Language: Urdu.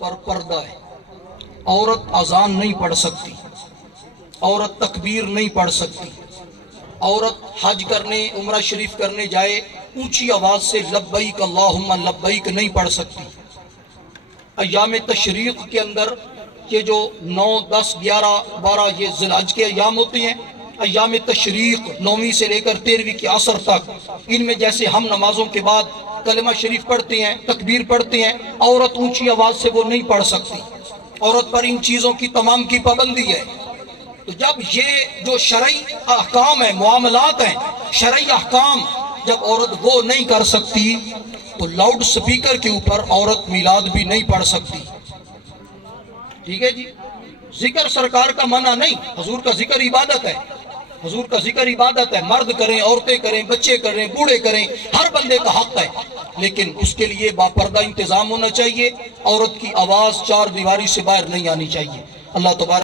پر پردہ ہے. عورت اذان نہیں پڑھ سکتی، عورت تکبیر نہیں پڑھ سکتی، عورت حج کرنے عمرہ شریف کرنے جائے اونچی آواز سے لبیک اللہم لبیک نہیں پڑھ سکتی. ایام تشریق کے اندر یہ جو 9، 10، 11، 12 یہ ذی الحج کے ایام ہوتے ہیں، ایام تشریق 9ویں سے لے کر 13ویں کے عصر تک، ان میں جیسے ہم نمازوں کے بعد کلمہ شریف پڑھتے ہیں، تکبیر پڑھتے ہیں، عورت اونچی آواز سے وہ نہیں پڑھ سکتی. عورت پر ان چیزوں کی تمام کی پابندی ہے. تو جب یہ جو شرعی احکام ہیں، معاملات ہیں، شرعی احکام جب عورت وہ نہیں کر سکتی تو لاؤڈ سپیکر کے اوپر عورت میلاد بھی نہیں پڑھ سکتی. ٹھیک ہے جی. ذکر سرکار کا منع نہیں، حضور کا ذکر عبادت ہے، حضور کا ذکر عبادت ہے. مرد کریں، عورتیں کریں، بچے کریں، بوڑھے کریں، ہر بندے کا حق ہے، لیکن اس کے لیے باپردہ انتظام ہونا چاہیے. عورت کی آواز چار دیواری سے باہر نہیں آنی چاہیے. اللہ تبارک